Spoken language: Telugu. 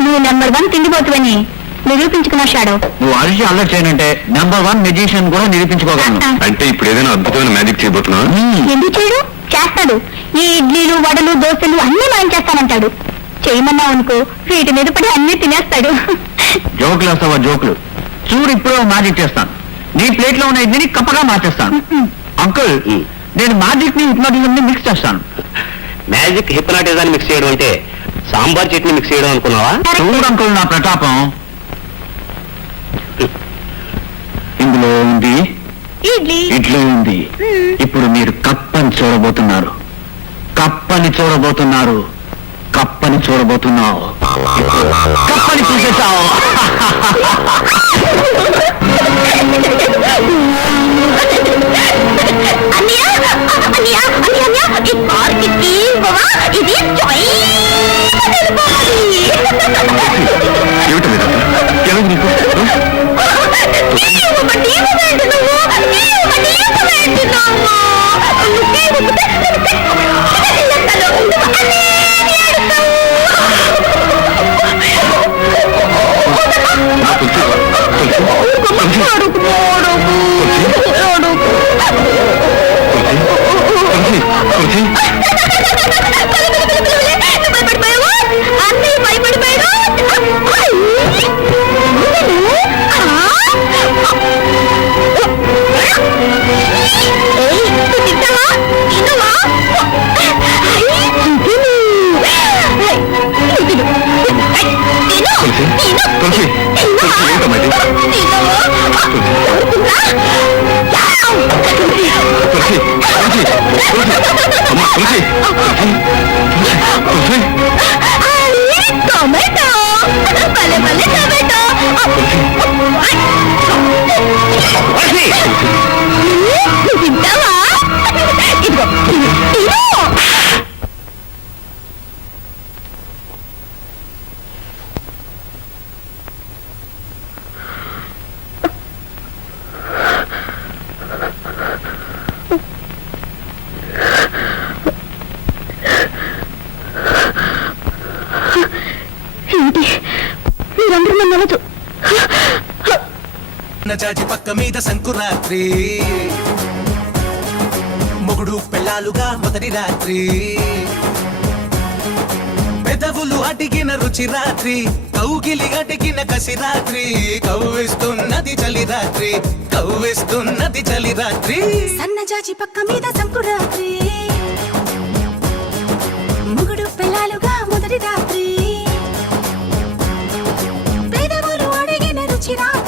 నువ్వు నెంబర్ 1 తిండిపోతువని నిరూపించుకున్నా షాడో. నువ్వు అరిచి అల్లరి చేయనంటే నెంబర్ 1 మెజిషియన్ కూడా నిరూపించుకోగలను. అంటే ఇప్పుడు ఏదైనా అద్భుతమైన మ్యాజిక్ చేయబోతున్నా? ఎందుకు చేయడు? చేస్తాడు. ఈ ఇడ్లీలు వడలు దోశలు అన్ని మనం చేస్తానంటాడు. చేయమన్నావు అనుకో వీటి మీద పడి అన్ని తినేస్తాడు. జోకులు వస్తావా? జోకులు చూడు, ఇప్పుడు మ్యాజిక్ చేస్తాను. నీ ప్లేట్ లో ఉన్న ఇడ్లీని కప్పగా మార్చేస్తాను. అంకుల్, నేను మ్యాజిక్ ని హిప్నాటిజం ని మిక్స్ చేస్తాను. మ్యాజిక్ హిప్నాటిజాన్ని మిక్స్ చేయడం అంటే సాంబార్ చట్నీ మిక్స్ చేయడం అనుకున్నావా? చూడు అంకుల్, నా ప్రతాపం ఇందులో ఉంది. ఇడ్లీ ఉంది. ఇప్పుడు మీరు కప్పని చూడబోతున్నారు. కప్పని చూడబోతున్నారు. కప్పని చూడబోతున్నావు. కప్పని చూసేసావు. జాజి పక్క మీద సంకురాత్రి, మొగుడు పెళ్ళాలుగా మొదటి రాత్రి, పెదవులు అడిగిన రుచి రాత్రి, కౌగిలి అడిగిన కసి రాత్రి, కవ్విస్తున్నది చలి రాత్రి, కవ్విస్తున్నది చలి రాత్రి. సన్నజాజి పక్క మీద సంకురాత్రి, మొగుడు పెళ్ళాలుగా మొదటి రాత్రి, పెదవులు అడిగిన రుచి రాత్రి.